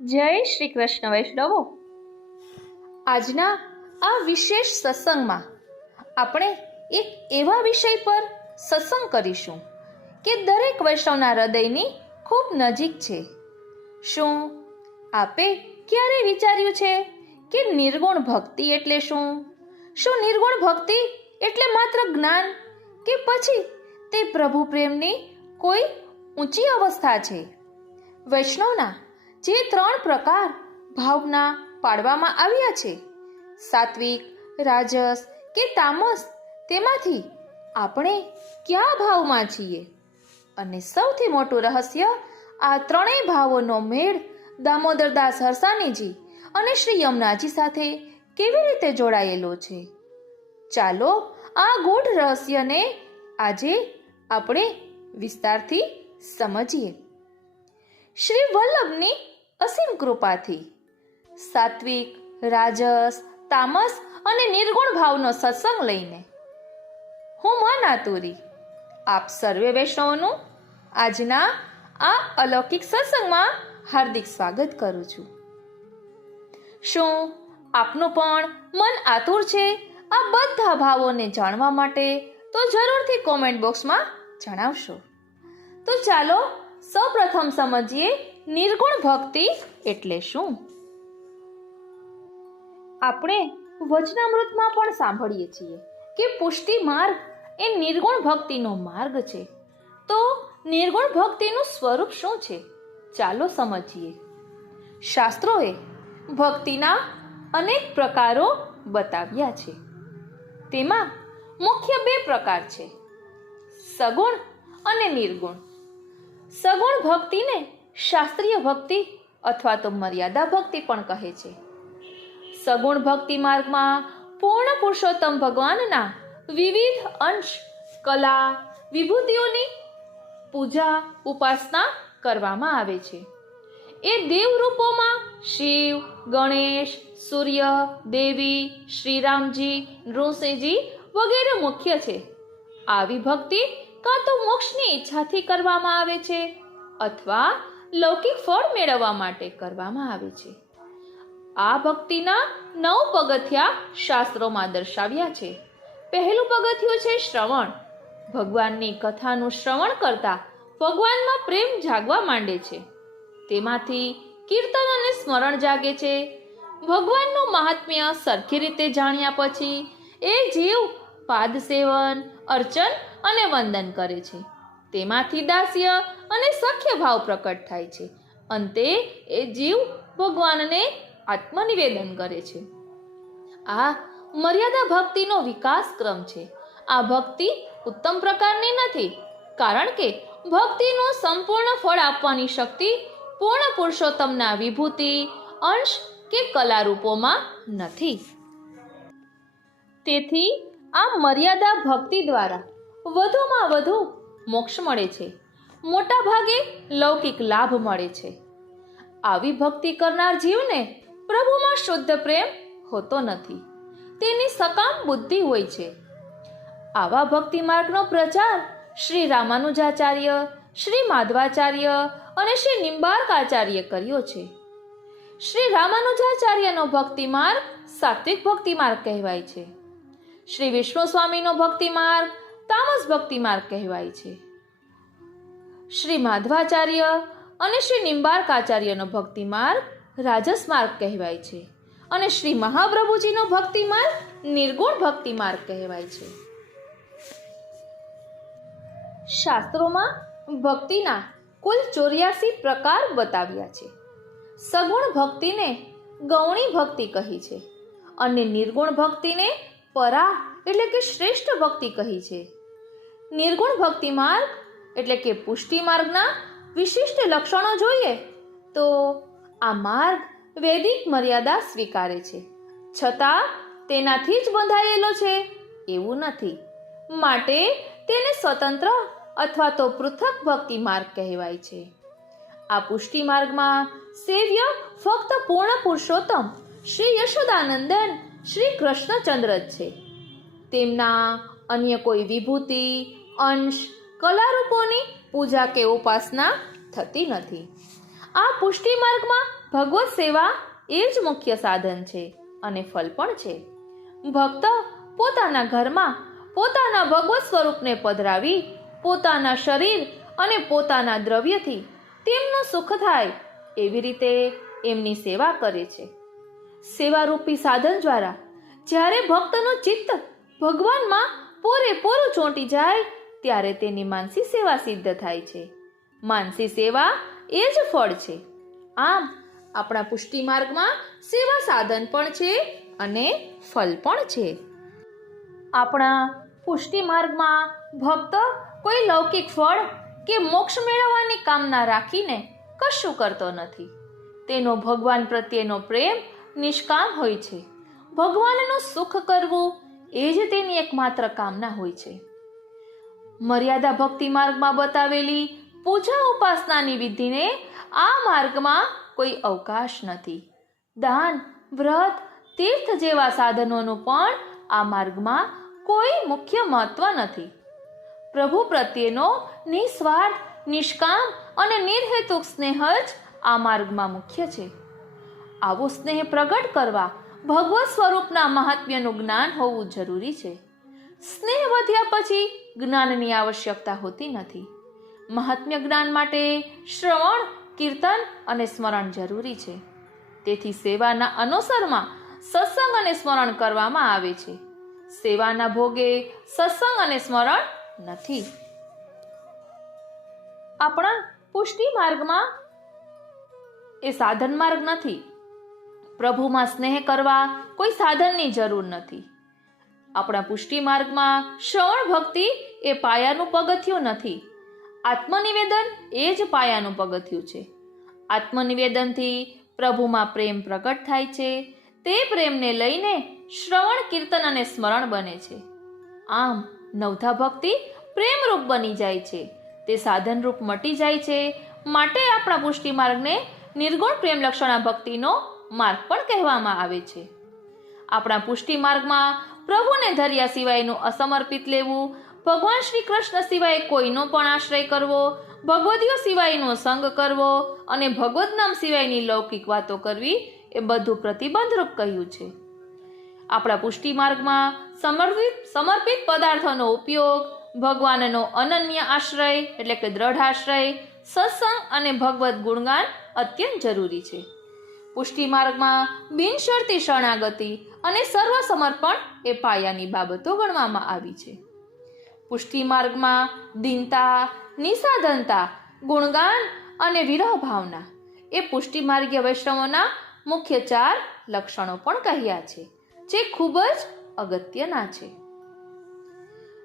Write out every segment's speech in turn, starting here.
જય શ્રી કૃષ્ણ વૈષ્ણવો. આજના આ વિશેષ સત્સંગમાં આપણે એક એવા વિષય પર સત્સંગ કરીશું કે દરેક વૈષ્ણવના હૃદયની ખૂબ નજીક છે. શું આપે ક્યારે વિચાર્યું છે કે નિર્ગુણ ભક્તિ એટલે શું? શું નિર્ગુણ ભક્તિ એટલે માત્ર જ્ઞાન કે પછી તે પ્રભુ પ્રેમની કોઈ ઊંચી અવસ્થા છે? વૈષ્ણવના જે ત્રણ પ્રકાર ભાવના પાડવામાં આવ્યા છે. સાત્વિક, રાજસ કે તામસ તેમાંથી આપણે કયા ભાવમાં છીએ? અને સૌથી મોટું રહસ્ય, આ ત્રણેય ભાવોનો મેળ દામોદરદાસ હરસાનીજી અને શ્રી યમુનાજી સાથે કેવી રીતે જોડાયેલો છે? ચાલો આ ગૂઢ રહસ્યને આજે આપણે વિસ્તારથી સમજીએ. શ્રી વલ્લભની અસીમ કૃપાથી. સાત્વિક, રાજસ, તામસ અને નિર્ગુણ ભાવનો સત્સંગ લઈને હું મન આતુરી આપ સર્વે વૈષ્ણવનું આજના આ અલૌકિક સત્સંગમાં હાર્દિક સ્વાગત કરું છું. શું આપનું પણ મન આતુર છે? આ બધા ભાવોને જાણવા માટે તો જરૂરથી કોમેન્ટ બોક્સમાં જણાવશો. તો ચાલો સૌપ્રથમ સમજીએ નિર્ગુણ ભક્તિ એટલે શું? આપણે વચનામૃતમાં પણ સાંભળીએ છીએ કે પુષ્ટિ માર્ગ એ નિર્ગુણ ભક્તિનો માર્ગ છે. તો નિર્ગુણ ભક્તિનું સ્વરૂપ શું છે? ચાલો સમજીએ. શાસ્ત્રોએ ભક્તિના અનેક પ્રકારો બતાવ્યા છે. તેમાં મુખ્ય બે પ્રકાર છે. સગુણ અને નિર્ગુણ. સગુણ ભક્તિને શાસ્ત્રીય ભક્તિ અથવા તો મર્યાદા ભક્તિ પણ કહે છે. સગુણ ભક્તિ માર્ગમાં પૂર્ણ પુરુષોત્તમ ભગવાનના વિવિધ અંશ, કલા, વિભૂતિઓની પૂજા, ઉપાસના કરવામાં આવે છે. એ દેવ રૂપોમાં શિવ, ગણેશ, સૂર્ય, દેવી, શ્રીરામજી, નૃસિંહજી વગેરે મુખ્ય છે. આવી ભક્તિ કાં તો મોક્ષની ઈચ્છાથી કરવામાં આવે છે અથવા લૌકિક ફળ મેળવવા માટે કરવામાં આવે છે. આ ભક્તિના નવ પગથિયા શાસ્ત્રોમાં દર્શાવ્યા છે. પહેલું પગથિયું છે શ્રવણ. ભગવાનની કથાનું શ્રવણ કરતા ભગવાનમાં પ્રેમ જાગવા માંડે છે. તેમાંથી કીર્તન અને સ્મરણ જાગે છે. ભગવાનનું મહાત્મ્ય સરખી રીતે જાણ્યા પછી એ જીવ પાદ સેવન, અર્ચન અને વંદન કરે છે. તેમાંથી દાસ્ય અને સખ્ય ભાવ પ્રકટ થાય છે. અંતે એ જીવ ભગવાનને આત્મનિવેદન કરે છે. આ મર્યાદા ભક્તિનો વિકાસ ક્રમ છે. આ ભક્તિ ઉત્તમ પ્રકારની નથી, કારણ કે ભક્તિનું સંપૂર્ણ ફળ આપવાની શક્તિ પૂર્ણ પુરુષોત્તમના વિભૂતિ, અંશ કે કલા રૂપોમાં નથી. તેથી આ મર્યાદા ભક્તિ દ્વારા વધુમાં વધુ મોક્ષ મળે છે. મોટા ભાગે લૌકિક લાભ મળે છે. આવી ભક્તિ કરનાર જીવને પ્રભુમાં શુદ્ધ પ્રેમ હોતો નથી. તેની સકામ બુદ્ધિ હોય છે. આવા ભક્તિ માર્ગનો પ્રચાર શ્રી રામાનુજાચાર્ય, શ્રી માધવાચાર્ય અને શ્રી નિંબાર્કાચાર્ય કર્યો છે. શ્રી રામાનુજાચાર્યનો ભક્તિ માર્ગ સાત્વિક ભક્તિ માર્ગ કહેવાય છે. શ્રી વિષ્ણુ સ્વામીનો ભક્તિ માર્ગ તામસ ભક્તિ માર્ગ કહેવાય છે. શ્રી માધવાચાર્ય અને શ્રી નિંબાર્કાચાર્યનો ભક્તિ માર્ગ રાજસ માર્ગ કહેવાય છે અને શ્રી મહાપ્રભુજીનો ભક્તિ માર્ગ નિર્ગુણ ભક્તિ માર્ગ કહેવાય છે. શાસ્ત્રોમાં ભક્તિના કુલ ચોર્યાસી પ્રકાર બતાવ્યા છે. સગુણ ભક્તિને ગૌણી ભક્તિ કહી છે અને નિર્ગુણ ભક્તિને પરા એટલે કે શ્રેષ્ઠ ભક્તિ કહી છે. નિર્ગુણ ભક્તિ માર્ગ એટલે કે પુષ્ટિ માર્ગના વિશિષ્ટ લક્ષણો જોઈએ તો આ માર્ગ વૈદિક મર્યાદા સ્વીકારે છે. છતાં તેનાથી જ બંધાયેલો છે એવું નથી. માટે તેને સ્વતંત્ર અથવા તો પૃથક ભક્તિ માર્ગ કહેવાય છે. આ પુષ્ટિ માર્ગમાં સેવ્ય ફક્ત પૂર્ણ પુરુષોત્તમ શ્રી યશોદાનંદન શ્રી કૃષ્ણચંદ્ર જ છે. તેમના અન્ય કોઈ વિભૂતિ, અંશ, કલારૂપોની પૂજા કે ઉપાસના થતી નથી. આ પુષ્ટિ માર્ગમાં ભગવત સેવા એ જ મુખ્ય સાધન છે અને ફલ પણ છે. ભક્ત પોતાના ઘરમાં પોતાના ભગવત સ્વરૂપને પધરાવી પોતાના શરીર અને પોતાના દ્રવ્યથી તેમનું સુખ થાય એવી રીતે એમની સેવા કરે છે. સેવારૂપી સાધન દ્વારા જ્યારે ભક્તનું ચિત્ત ભગવાનમાં પૂરેપૂરું ચોંટી જાય, ત્યારે તેની માનસી સેવા સિદ્ધ થાય છે. માનસી સેવા એ જ ફળ છે. આમ, આપણા પુષ્ટિ માર્ગમાં સેવા સાધન પણ છે અને ફલ પણ છે. આપણા પુષ્ટિ માર્ગમાં ભક્ત કોઈ લૌકિક ફળ કે મોક્ષ મેળવવાની કામના રાખીને કશું કરતો નથી. તેનો ભગવાન પ્રત્યેનો પ્રેમ નિષ્કામ હોય છે. ભગવાનનું સુખ કરવું એ જ તેની એકમાત્ર કામના હોય છે. મર્યાદા ભક્તિ માર્ગમાં બતાવેલી પૂજા ઉપાસનાની વિધિને આ માર્ગમાં કોઈ અવકાશ નથી. દાન, વ્રત, તીર્થ જેવા સાધનોનું પણ આ માર્ગમાં કોઈ મુખ્ય મહત્વ નથી. પ્રભુ પ્રત્યેનો નિસ્વાર્થ, નિષ્કામ અને નિર્હેતુક સ્નેહ જ આ માર્ગમાં મુખ્ય છે. આવો સ્નેહ પ્રગટ કરવા ભગવત સ્વરૂપના મહાત્મ્યનું જ્ઞાન હોવું જરૂરી છે. સ્નેહ વધ્યા પછી જ્ઞાનની આવશ્યકતા હોતી નથી. મહાત્મ્ય જ્ઞાન માટે શ્રવણ, કીર્તન અને સ્મરણ જરૂરી છે. તેથી સેવાના અનુસરમાં સત્સંગ અને સ્મરણ કરવામાં આવે છે. સેવાના ભોગે સત્સંગ અને સ્મરણ નથી. આપણા પુષ્ટિ માર્ગમાં એ સાધન માર્ગ નથી. પ્રભુમાં સ્નેહ કરવા કોઈ સાધનની જરૂર નથી. આપણા પુષ્ટિ માર્ગમાં શ્રવણ ભક્તિ એ પાયાનું પગથિયું નથી. આત્મનિવેદન એ જ પાયાનું પગથિયું છે. આત્મનિવેદનથી પ્રભુમાં પ્રેમ પ્રગટ થાય છે. તે પ્રેમને લઈને શ્રવણ, કીર્તન અને સ્મરણ બને છે. આમ નવધા ભક્તિ પ્રેમરૂપ બની જાય છે. તે સાધનરૂપ મટી જાય છે. માટે આપણા પુષ્ટિ માર્ગને નિર્ગુણ પ્રેમ લક્ષણા ભક્તિનો માર્ગ પણ કહેવામાં આવે છે. આપણા પુષ્ટિ માર્ગમાં પ્રભુને ધર્યા સિવાયનું અસમર્પિત લેવું, ભગવાન શ્રી કૃષ્ણ સિવાય કોઈનો પણ આશ્રય કરવો, ભગવદીઓ સિવાયનો સંગ કરવો અને ભગવદ નામ સિવાયની લૌકિક વાતો કરવી એ બધું પ્રતિબંધરૂપ કહ્યું છે. આપણા પુષ્ટિ માર્ગમાં સમર્પિત સમર્પિત પદાર્થોનો ઉપયોગ, ભગવાનનો અનન્ય આશ્રય એટલે કે દ્રઢ આશ્રય સત્સંગ અને ભગવદ ગુણગાન અત્યંત જરૂરી છે. પુષ્ટિ માર્ગમાં બિનશરતી શરણાગતિ અને સર્વસમર્પણ એ પાયાની બાબતો ગણવામાં આવી છે. પુષ્ટિ માર્ગમાં દીનતા, નિસાધનતા, ગુણગાન અને વિરહ ભાવના એ પુષ્ટિ માર્ગીય વૈષ્ણવોના મુખ્ય ચાર લક્ષણો પણ કહ્યા છે, જે ખૂબ જ અગત્યના છે.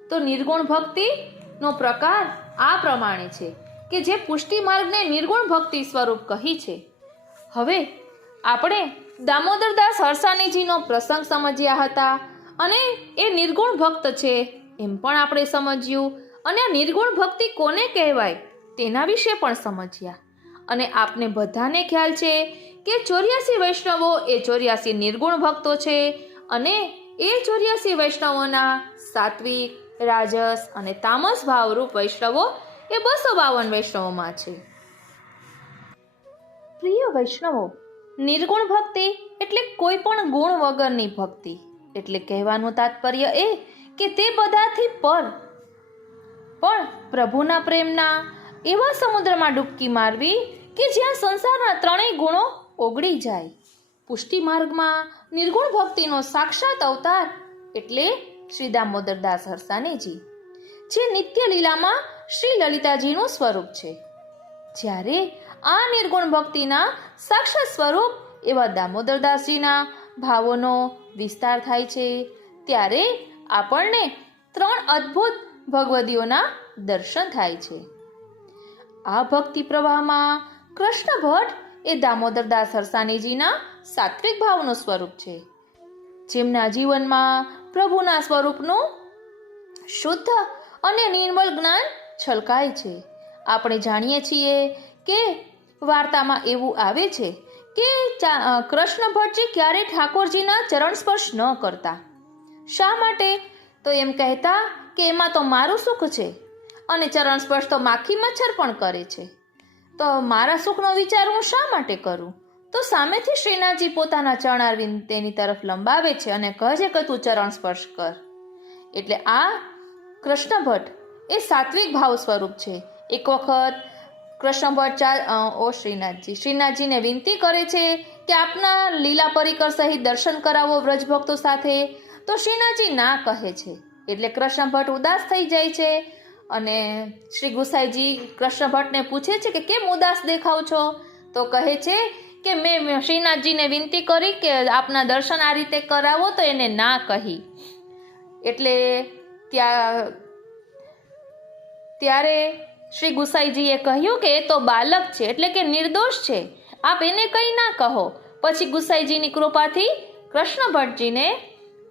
તો નિર્ગુણ ભક્તિનો પ્રકાર આ પ્રમાણે છે કે જે પુષ્ટિ માર્ગને નિર્ગુણ ભક્તિ સ્વરૂપ કહી છે. હવે આપણે દામોદરદાસ હરસાનીજીનો પ્રસંગ સમજ્યા હતા અને એ નિર્ગુણ ભક્ત છે એમ પણ આપણે સમજ્યું અને નિર્ગુણ ભક્તિ કોને કહેવાય તેના વિશે પણ સમજ્યા. અને આપને બધાને ખ્યાલ છે કે ચોર્યાસી વૈષ્ણવો એ ચોર્યાસી નિર્ગુણ ભક્તો છે અને એ ચોર્યાસી વૈષ્ણવોના સાત્વિક, રાજસ અને તામસ ભાવરૂપ વૈષ્ણવો એ બસો બાવન વૈષ્ણવોમાં છે. પ્રિય વૈષ્ણવો નિર્ગુણ ભક્તિ એટલે કોઈ પણ ગુણ વગરની ભક્તિ. એટલે કહેવાનું તાત્પર્ય એ કે તે બધાથી પર. પણ પ્રભુના પ્રેમના એવા સમુદ્રમાં ડૂબકી મારવી કે જ્યાં સંસારના ત્રણેય ગુણો ઓગળી જાય. પુષ્ટિ માર્ગમાં નિર્ગુણ ભક્તિનો સાક્ષાત અવતાર એટલે શ્રી દામોદરદાસ હરસાનેજી, જે નિત્ય લીલામાં શ્રી લલિતાજીનું સ્વરૂપ છે. જ્યારે આ નિર્ગુણ ભક્તિના સાક્ષાત સ્વરૂપ એવા દામોદરદાસજીના ભાવોનો વિસ્તાર થાય છે. ત્યારે આપણને ત્રણ અદ્ભુત ભગવદીઓના દર્શન થાય છે. આ ભક્તિ પ્રવાહમાં કૃષ્ણ ભટ્ટ એ દામોદરદાસ હરસાનીજીના સાત્વિક ભાવનું સ્વરૂપ છે. જેમના જીવનમાં પ્રભુના સ્વરૂપનું શુદ્ધ અને નિર્મલ જ્ઞાન છલકાય છે. આપણે જાણીએ છીએ કે વાર્તામાં એવું આવે છે કે કૃષ્ણ ભટ્ટજી ક્યારેય ઠાકોરજીના ચરણ સ્પર્શ ન કરતા. શા માટે? તો એમ કહેતા કે એમાં તો મારું સુખ છે અને ચરણ સ્પર્શ તો માખી મચ્છર પણ કરે છે. તો મારા સુખનો વિચાર હું શા માટે કરું? તો સામેથી શ્રીનાથજી પોતાના ચરણારવિંદ તેની તરફ લંબાવે છે અને કહે છે કે તું ચરણ સ્પર્શ કર. એટલે આ કૃષ્ણ ભટ્ટ એ સાત્વિક ભાવ સ્વરૂપ છે. એક વખત કૃષ્ણ ભટ્ટ ઓ શ્રીનાથજી. શ્રીનાથજીને વિનંતી કરે છે કે આપના લીલા પરિકર સહિત દર્શન કરાવો વ્રજભક્તો સાથે. તો શ્રીનાથજી ના કહે છે. એટલે કૃષ્ણ ભટ્ટ ઉદાસ થઈ જાય છે અને શ્રી ગુસાઈજી કૃષ્ણ ભટ્ટને પૂછે છે કે કેમ ઉદાસ દેખાવ છો? તો કહે છે કે મેં શ્રીનાથજીને વિનંતી કરી કે આપના દર્શન આ રીતે કરાવો તો એને ના કહી. એટલે ત્યાં, ત્યારે શ્રી ગુસાઈજીએ કહ્યું કે એ તો બાલક છે, એટલે કે નિર્દોષ છે. આપ એને કંઈ ના કહો. પછી ગુસાઈજીની કૃપાથી કૃષ્ણ ભટ્ટજીને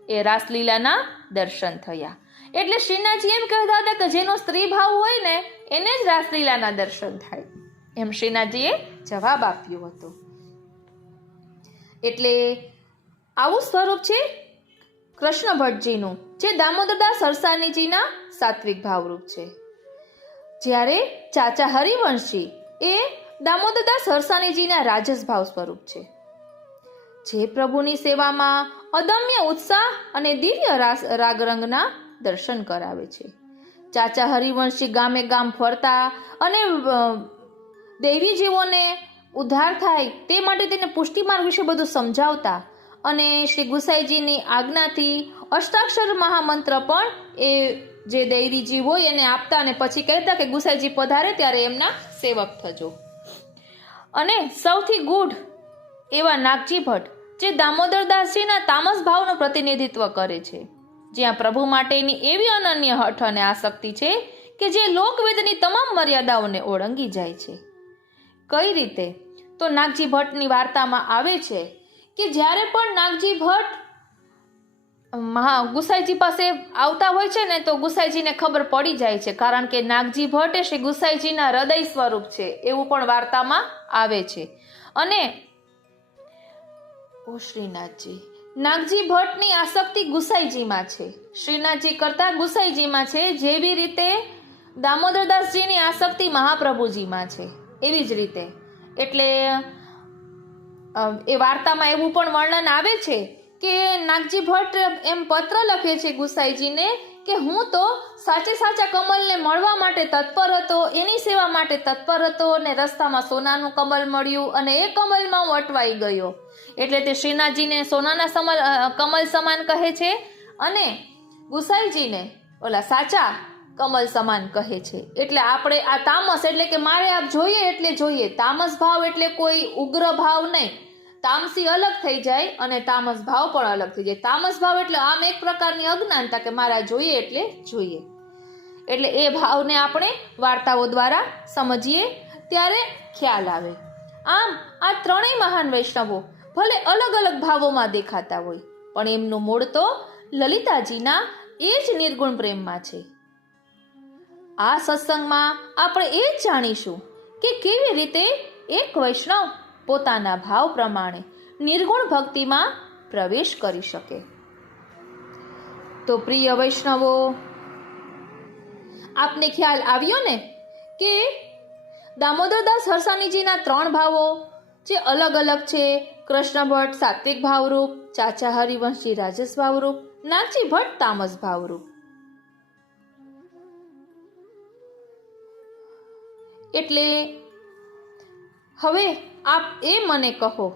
એ રાસલીલાના દર્શન થયા. એટલે શ્રીનાથજી એમ કહેતા હતા કે જેનો સ્ત્રી ભાવ હોય ને, એને જ રાસલીલાના દર્શન થાય. એમ શ્રીનાથજીએ જવાબ આપ્યો હતો. એટલે આવું સ્વરૂપ છે કૃષ્ણ ભટ્ટજીનું જે દામોદરદાસ સરસાનીજીના સાત્વિક ભાવરૂપ છે. જ્યારે ચાચા હરિવંશજી એ દામોદરદાસ હરસાનીજીના રાજસ ભાવ સ્વરૂપ છે. જે પ્રભુની સેવામાં અદમ્ય ઉત્સાહ અને દિવ્ય રાસ, રાગરંગના દર્શન કરાવે છે. ચાચા હરિવંશજી ગામે ગામ ફરતા અને દેવીજીઓને ઉદ્ધાર થાય તે માટે તેને પુષ્ટિમાર્ગ વિશે બધું સમજાવતા અને શ્રી ગુસાઈજીની આજ્ઞાથી અષ્ટાક્ષર મહામંત્ર પણ એ જે દૈરીજી હોય એને આપતા અને પછી કહેતા કે ગુસાઈજી પધારે ત્યારે એમના સેવક થજો. અને સૌથી ગૂઢ એવા નાગજી ભટ્ટ, જે દામોદરદાસજીના તામસ ભાવનું પ્રતિનિધિત્વ કરે છે. જ્યાં પ્રભુ માટેની એવી અનન્ય હઠ અને આસક્તિ છે કે જે લોકવેદની તમામ મર્યાદાઓને ઓળંગી જાય છે. કઈ રીતે? તો નાગજી ભટ્ટની વાર્તામાં આવે છે કે જ્યારે પણ નાગજી ભટ્ટ મહા ગુસાઈજી પાસે આવતા હોય છે ને, તો ગુસાઈજીને ખબર પડી જાય છે, કારણ કે નાગજી ભટ્ટ એ શ્રી ગુસાઈજીના હૃદય સ્વરૂપ છે, એવું પણ વાર્તામાં આવે છે. અને ઓ શ્રીનાથજી, નાગજી ભટ્ટની આસક્તિ ગુસાઈજીમાં છે. શ્રીનાથજી કરતા ગુસાઈજીમાં છે, જેવી રીતે દામોદરદાસજીની આસક્તિ મહાપ્રભુજીમાં છે, એવી જ રીતે. એટલે એ વાર્તામાં એવું પણ વર્ણન આવે છે કે નાગજી ભટ્ટ એમ પત્ર લખે છે ગુસાઈજીને કે હું તો સાચે સાચા કમલને મળવા માટે તત્પર હતો, એની સેવા માટે તત્પર હતો અને રસ્તામાં સોનાનું કમલ મળ્યું અને એ કમલમાં હું અટવાઈ ગયો. એટલે તે શ્રીનાથજીને સોનાના સમલ કમલ સમાન કહે છે અને ગુસાઈજીને ઓલા સાચા કમલ સમાન કહે છે. એટલે આપણે આ તામસ એટલે કે મારે આપ જોઈએ એટલે જોઈએ. તામસ ભાવ એટલે કોઈ ઉગ્ર ભાવ નહીં. તામસી અલગ થઈ જાય અને તામસ ભાવ પણ અલગ થઈ જાય. તામસ ભાવ એટલે આમ એક પ્રકારની અજ્ઞાનતા કે મારા જોઈએ એટલે જોઈએ. એટલે એ ભાવને આપણે વાર્તાઓ દ્વારા સમજીએ ત્યારે ખ્યાલ આવે. આમ આ ત્રણેય મહાન વૈષ્ણવો ભલે અલગ અલગ ભાવોમાં દેખાતા હોય, પણ એમનું મૂળ તો લલિતાજીના એ જ નિર્ગુણ પ્રેમમાં છે. આ સત્સંગમાં આપણે એ જ જાણીશું કે કેવી રીતે એક વૈષ્ણવ પોતાના ભાવ પ્રમાણે નિર્ગુણ ભક્તિમાં પ્રવેશ કરી શકે. તો પ્રિય વૈષ્ણવો, આપને ખ્યાલ આવ્યો ને કે દામોદરદાસ હરસાનીજીના ત્રણ ભાવો જે અલગ અલગ છે? કૃષ્ણ ભટ્ટ સાત્વિક ભાવરૂપ, ચાચા હરિવંશજી રાજસ ભાવરૂપ, નાગજી ભટ્ટ તામસ ભાવરૂપ. એટલે હવે આપ એ મને કહો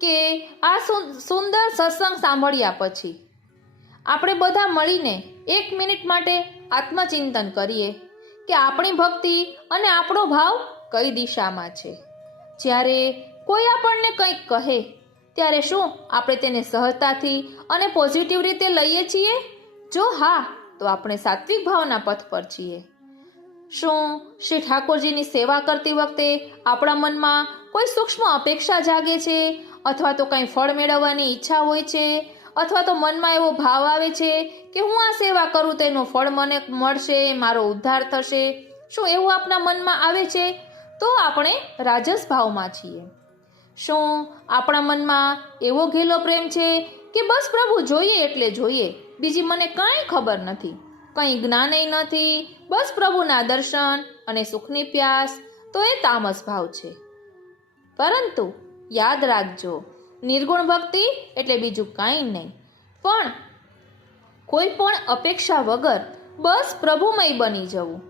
કે આ સુંદર સત્સંગ સાંભળ્યા પછી આપણે બધા મળીને એક મિનિટ માટે આત્મચિંતન કરીએ કે આપણી ભક્તિ અને આપણો ભાવ કઈ દિશામાં છે. જ્યારે કોઈ આપણને કંઈક કહે, ત્યારે શું આપણે તેને સહજતાથી અને પોઝિટિવ રીતે લઈએ છીએ? જો હા, તો આપણે સાત્વિક ભાવના પથ પર છીએ. શું શ્રી ઠાકોરજીની સેવા કરતી વખતે આપણા મનમાં કોઈ સૂક્ષ્મ અપેક્ષા જાગે છે? અથવા તો કંઈ ફળ મેળવવાની ઈચ્છા હોય છે? અથવા તો મનમાં એવો ભાવ આવે છે કે હું આ સેવા કરું તેનું ફળ મને મળશે, મારો ઉદ્ધાર થશે? શું એવું આપણા મનમાં આવે છે? તો આપણે રાજસ ભાવમાં છીએ. શું આપણા મનમાં એવો ઘેલો પ્રેમ છે કે બસ પ્રભુ જોઈએ એટલે જોઈએ, બીજી મને કાંઈ ખબર નથી? કંઈ જ્ઞાનય નથી, બસ પ્રભુના દર્શન અને સુખની પ્યાસ, તો એ તામસ ભાવ છે. પરંતુ યાદ રાખજો, નિર્ગુણ ભક્તિ એટલે બીજું કાંઈ નહીં. પણ કોઈ પણ અપેક્ષા વગર બસ પ્રભુમય બની જવું.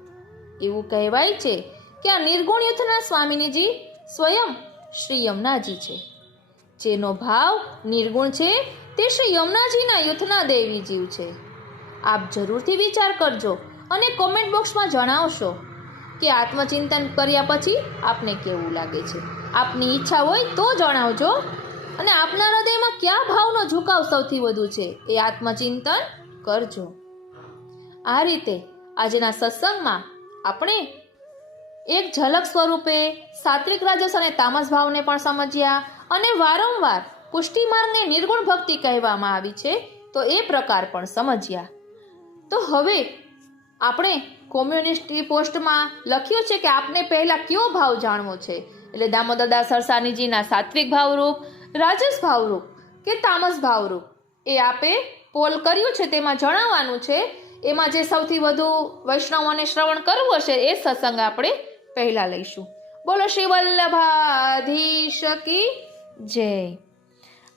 એવું કહેવાય છે કે આ નિર્ગુણ યુથના સ્વામિનીજી સ્વયં શ્રી યમુનાજી છે. જેનો ભાવ નિર્ગુણ છે, તે શ્રી યમુનાજીના યુથના દેવી જીવ છે. આપ જરૂરથી વિચાર કરજો અને કોમેન્ટ બોક્સમાં જણાવશો કે આત્મચિંતન કર્યા પછી આપને કેવું લાગે છે. આપની ઈચ્છા હોય તો જણાવજો અને આપના હૃદયમાં કયા ભાવનો ઝુકાવ સૌથી વધુ છે એ આત્મચિંતન કરજો. આ રીતે આજના સત્સંગમાં આપણે એક ઝલક સ્વરૂપે સાત્વિક રાજસ અને તામસ ભાવને પણ સમજ્યા અને વારંવાર પુષ્ટિ માર્ગને નિર્ગુણ ભક્તિ કહેવામાં આવી છે તો એ પ્રકાર પણ સમજ્યા. તો હવે આપણે કોમ્યુનિસ્ટી પોસ્ટમાં લખ્યું છે કે આપને પહેલાં કયો ભાવ જાણવો છે? એટલે દામોદરદાસ સરસાનીજીના સાત્વિક ભાવરૂપ, રાજસ ભાવરૂપ કે તામસ ભાવરૂપ? એ આપે પોલ કર્યું છે, તેમાં જણાવવાનું છે. એમાં જે સૌથી વધુ વૈષ્ણવોને શ્રવણ કરવું હશે એ સત્સંગ આપણે પહેલાં લઈશું. બોલો શ્રી વલ્લભાધીશ કી જય.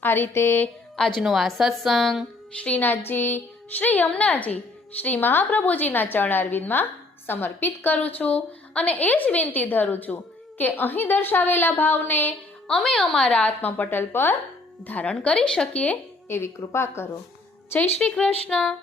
આ રીતે આજનો આ સત્સંગ શ્રીનાથજી, શ્રી યમુનાજી શ્રી મહાપ્રભુજીના ચરણારવિંદમાં સમર્પિત કરું છું અને એ જ વિનંતી ધરું છું કે અહીં દર્શાવેલા ભાવને અમે અમારા આત્મપટલ પર ધારણ કરી શકીએ એવી કૃપા કરો. જય શ્રી કૃષ્ણ.